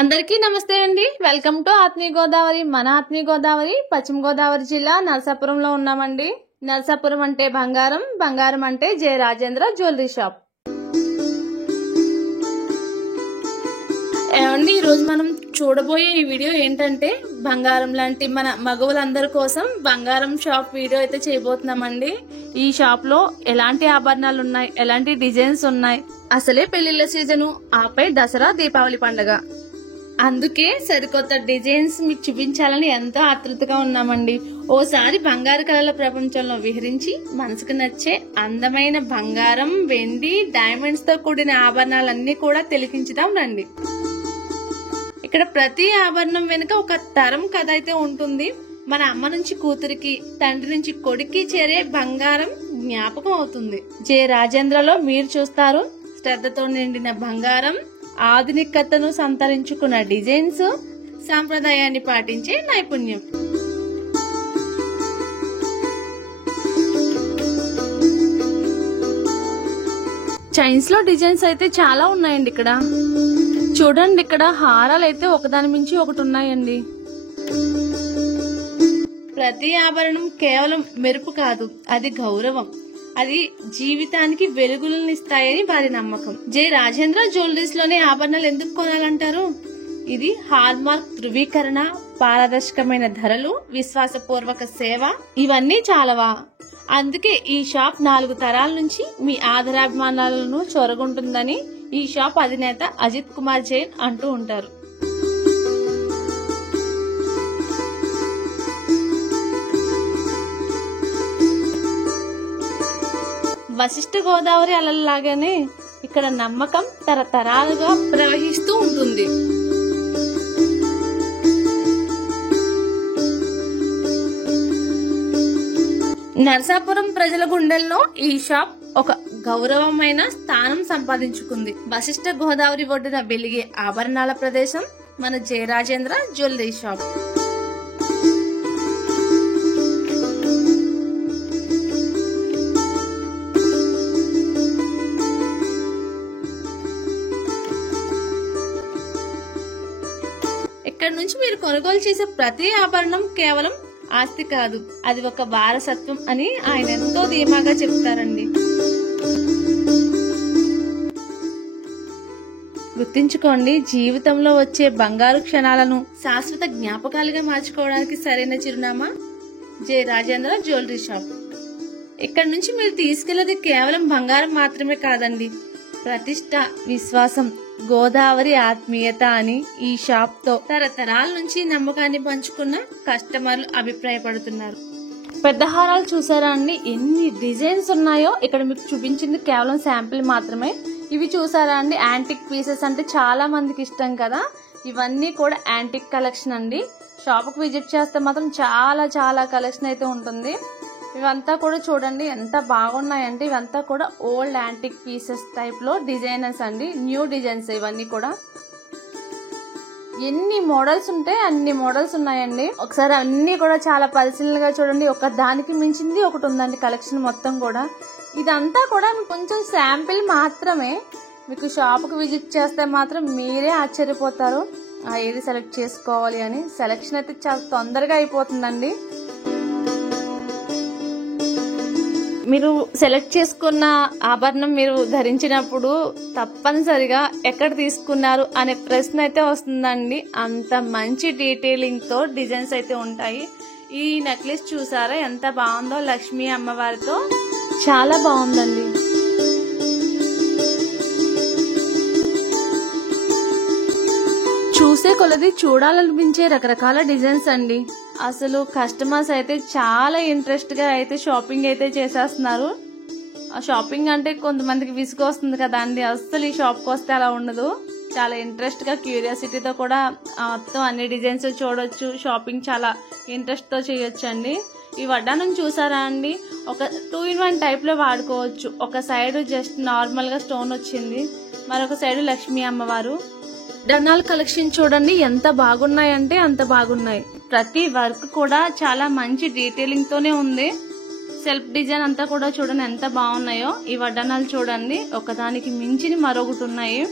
అందరికీ నమస్తే అండి. వెల్కమ్ టు ఆత్మీయ గోదావరి. మన ఆత్మీయ గోదావరి పశ్చిమ గోదావరి జిల్లా నరసాపురంలో ఉన్నామండి. నరసాపురం అంటే బంగారం, బంగారం అంటే జే రాజేంద్ర జ్యువెలరీ షాప్. ఏమండి, ఈరోజు మనం చూడబోయే ఈ వీడియో ఏంటంటే బంగారం లాంటి మన మగవులందరి కోసం బంగారం షాప్ వీడియో అయితే చేయబోతున్నామండి. ఈ షాప్ లో ఎలాంటి ఆభరణాలు ఉన్నాయి, ఎలాంటి డిజైన్స్ ఉన్నాయి, అసలే పెళ్లిళ్ళ సీజను, ఆపై దసరా దీపావళి పండుగ, అందుకే సరికొత్త డిజైన్స్ మీకు చూపించాలని ఎంతో ఆతృతగా ఉన్నామండి. ఓసారి బంగారు కళల ప్రపంచంలో విహరించి మనసుకు నచ్చే అందమైన బంగారం, వెండి, డైమండ్స్ తో కూడిన ఆభరణాలన్నీ కూడా తిలకించుదాం రండి. ఇక్కడ ప్రతి ఆభరణం వెనుక ఒక తరం కథ అయితే ఉంటుంది. మన అమ్మ నుంచి కూతురికి, తండ్రి నుంచి కొడుక్కి చేరే బంగారం జ్ఞాపకం అవుతుంది. జే రాజేంద్రలో మీరు చూస్తారు శ్రద్ధతో నిండిన బంగారం, ఆధునికతను సంతరించుకున్న డిజైన్స్, సాంప్రదాయాన్ని పాటించే నైపుణ్యం. చైన్స్ లో డిజైన్స్ అయితే చాలా ఉన్నాయండి. ఇక్కడ చూడండి, ఇక్కడ హారాలు అయితే ఒకదాని మించి ఒకటి ఉన్నాయండి. ప్రతి ఆభరణం కేవలం మెరుపు కాదు, అది గౌరవం, అది జీవితానికి వెలుగులను ఇస్తాయని వారి నమ్మకం. జే రాజేంద్ర జ్యువెలరీస్ లోనే ఆభరణాలు ఎందుకు కొనాలంటారు? ఇది హాల్మార్క్ ధృవీకరణ, పారదర్శకమైన ధరలు, విశ్వాసపూర్వక సేవ, ఇవన్నీ చాలవా? అందుకే ఈ షాప్ 4 తరాల నుంచి మీ ఆదరాభిమానాలను చొరగుంటుందని ఈ షాప్ అధినేత అజిత్ కుమార్ జైన్ అంటూ ఉంటారు. వశిష్ఠ గోదావరి అలలాగానే ఇక్కడ నమ్మకం తరతరాలుగా ప్రవహిస్తూ ఉంటుంది. నరసాపురం ప్రజల గుండెల్లో ఈ షాప్ ఒక గౌరవమైన స్థానం సంపాదించుకుంది. వశిష్ఠ గోదావరి ఒడ్డున వెలిగే ఆభరణాల ప్రదేశం మన జే రాజేంద్ర జ్యువెలరీ షాప్. ఇక్కడ నుంచి మీరు కొనుగోలు చేసే ప్రతి ఆభరణం కేవలం ఆస్తి కాదు, అది ఒక వారసత్వం అని ఆయన ఎంతో ధీమాగా చెప్తారండి. గుర్తించుకోండి, జీవితంలో వచ్చే బంగారు క్షణాలను శాశ్వత జ్ఞాపకాలుగా మార్చుకోవడానికి సరైన చిరునామా జే రాజేంద్ర జ్యువెలరీ షాప్. ఇక్కడ నుంచి మీరు తీసుకెళ్లేది కేవలం బంగారం మాత్రమే కాదండి, ప్రతిష్ట, విశ్వాసం, గోదావరి ఆత్మీయత అని ఈ షాప్ తో తరతరాల నుంచి నమ్మకాన్ని పంచుకున్న కస్టమర్లు అభిప్రాయపడుతున్నారు. పెద్ద హారాలు చూసారా అండి, ఎన్ని డిజైన్స్ ఉన్నాయో. ఇక్కడ మీకు చూపించింది కేవలం శాంపిల్ మాత్రమే. ఇవి చూసారా అండి, యాంటిక్ పీసెస్ అంటే చాలా మందికి ఇష్టం కదా. ఇవన్నీ కూడా యాంటిక్ కలెక్షన్ అండి. షాప్ కు విజిట్ చేస్తే మాత్రం చాలా చాలా కలెక్షన్ అయితే ఉంటుంది. ఇవంతా కూడా చూడండి ఎంత బాగున్నాయంటే, ఇవంతా కూడా ఓల్డ్ యాంటిక్ పీసెస్ టైప్ లో డిజైనర్స్ అండి, న్యూ డిజైన్స్. ఇవన్నీ కూడా ఎన్ని మోడల్స్ ఉంటే అన్ని మోడల్స్ ఉన్నాయండి. ఒకసారి అన్ని కూడా చాలా పరిశీలనగా చూడండి. ఒక దానికి మించింది ఒకటి ఉందండి కలెక్షన్ మొత్తం కూడా. ఇదంతా కూడా కొంచెం శాంపిల్ మాత్రమే. మీకు షాప్ కు విజిట్ చేస్తే మాత్రం మీరే ఆశ్చర్యపోతారు ఏది సెలెక్ట్ చేసుకోవాలి అని. సెలెక్షన్ అయితే చాలా తొందరగా అయిపోతుందండి. మీరు సెలెక్ట్ చేసుకున్న ఆభరణం మీరు ధరించినప్పుడు తప్పనిసరిగా ఎక్కడ తీసుకున్నారు అనే ప్రశ్న అయితే వస్తుందండి. అంత మంచి డీటెయిలింగ్ తో డిజైన్స్ అయితే ఉంటాయి. ఈ నెక్లెస్ చూసారా ఎంత బాగుందో, లక్ష్మీ అమ్మవారితో చాలా బాగుందండి. చూసే కొలది చూడాలనిపించే రకరకాల డిజైన్స్ అండి. అసలు కస్టమర్స్ అయితే చాలా ఇంట్రెస్ట్ గా అయితే షాపింగ్ అయితే చేసేస్తున్నారు. ఆ షాపింగ్ అంటే కొంతమందికి విసుగు వస్తుంది కదా అండి, అసలు ఈ షాప్ కి వస్తే అలా ఉండదు. చాలా ఇంట్రెస్ట్ గా, క్యూరియాసిటీతో కూడా మొత్తం అన్ని డిజైన్స్ చూడొచ్చు. షాపింగ్ చాలా ఇంట్రెస్ట్ తో చేయొచ్చు అండి. ఈ వడ్డానం చూసారా అండి, ఒక 2-in-1 టైప్ లో వాడుకోవచ్చు. ఒక సైడ్ జస్ట్ నార్మల్ గా స్టోన్ వచ్చింది, మరొక సైడ్ లక్ష్మీ అమ్మవారు. డన్నాల్ కలెక్షన్ చూడండి ఎంత బాగున్నాయంటే అంత బాగున్నాయి. ప్రతి వర్క్ కూడా చాలా మంచి డీటెయిలింగ్ తోనే ఉంది. సెల్ఫ్ డిజైన్ అంతా కూడా చూడండి ఎంత బాగున్నాయో. ఈ వడ్డానాలు చూడండి ఒకదానికి మించి మరొకటి ఉన్నాయి.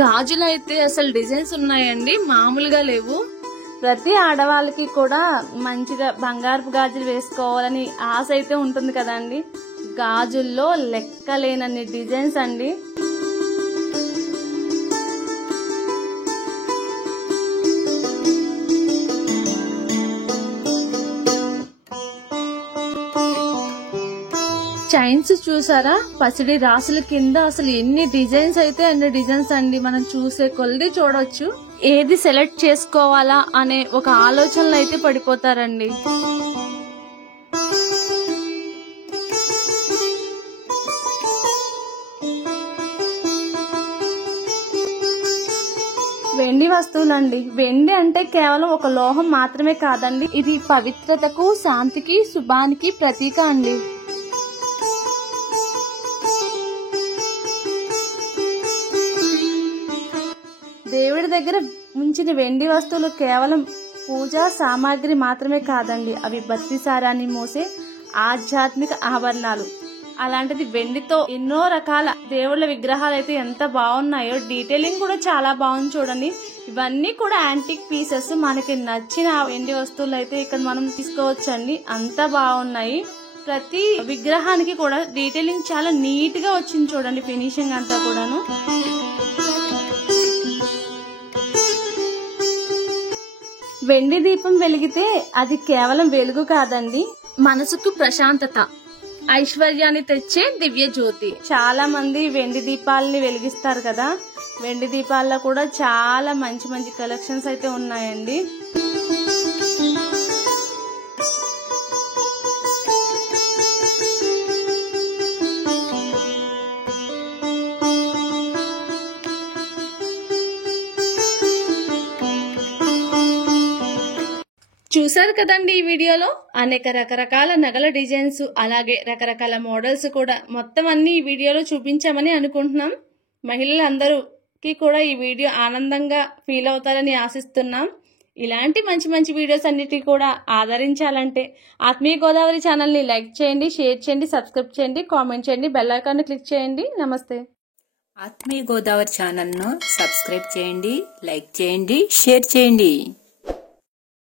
గాజులు అయితే అసలు డిజైన్స్ ఉన్నాయండి, మామూలుగా లేవు. ప్రతి ఆడవాళ్ళకి కూడా మంచిగా బంగారపు గాజులు వేసుకోవాలని ఆశ అయితే ఉంటుంది కదండి. గాజుల్లో లెక్కలేనన్ని డిజైన్స్ అండి. చైన్స్ చూసారా, పసిడి రాసుల కింద అసలు ఎన్ని డిజైన్స్ అయితే అన్ని డిజైన్స్ అండి. మనం చూసే కొలది చూడొచ్చు. ఏది సెలెక్ట్ చేసుకోవాలా అనే ఒక ఆలోచనలు అయితే పడిపోతారండి. వెండి వస్తువులండి. వెండి అంటే కేవలం ఒక లోహం మాత్రమే కాదండి, ఇది పవిత్రతకు, శాంతికి, శుభానికి ప్రతీక అండి. దేవుడి దగ్గర ఉంచిన వెండి వస్తువులు కేవలం పూజా సామాగ్రి మాత్రమే కాదండి, అవి భక్తి సారాన్ని మోసే ఆధ్యాత్మిక ఆభరణాలు. అలాంటిది వెండితో ఎన్నో రకాల దేవుళ్ళ విగ్రహాలు అయితే ఎంత బాగున్నాయో, డీటెయిలింగ్ కూడా చాలా బాగుంది చూడండి. ఇవన్నీ కూడా యాంటిక్ పీసెస్. మనకి నచ్చిన వెండి వస్తువులు అయితే ఇక్కడ మనం తీసుకోవచ్చండి, అంత బాగున్నాయి. ప్రతి విగ్రహానికి కూడా డీటెయిలింగ్ చాలా నీట్ గా వచ్చింది చూడండి, ఫినిషింగ్ అంతా కూడాను. వెండి దీపం వెలిగితే అది కేవలం వెలుగు కాదండి, మనసుకు ప్రశాంతత, ఐశ్వర్యాన్ని తెచ్చే దివ్య జ్యోతి. చాలా మంది వెండి దీపాలని వెలిగిస్తారు కదా, వెండి దీపాల్లో కూడా చాలా మంచి మంచి కలెక్షన్స్ అయితే ఉన్నాయండి. చూసారు కదండి, ఈ వీడియోలో అనేక రకరకాల నగల డిజైన్స్, అలాగే రకరకాల మోడల్స్ కూడా మొత్తం అన్ని ఈ వీడియోలో చూపించామని అనుకుంటున్నాం. మహిళలందరికీ కూడా ఈ వీడియో ఆనందంగా ఫీల్ అవుతారని ఆశిస్తున్నాం. ఇలాంటి మంచి మంచి వీడియోస్ అన్నిటి కూడా ఆదరించాలంటే ఆత్మీయ గోదావరి ఛానల్ని లైక్ చేయండి, షేర్ చేయండి, సబ్స్క్రైబ్ చేయండి, కామెంట్ చేయండి, బెల్ ఐకాన్ క్లిక్ చేయండి. నమస్తే. ఆత్మీయ గోదావరి ఛానల్ను సబ్స్క్రైబ్ చేయండి, లైక్ చేయండి, షేర్ చేయండి.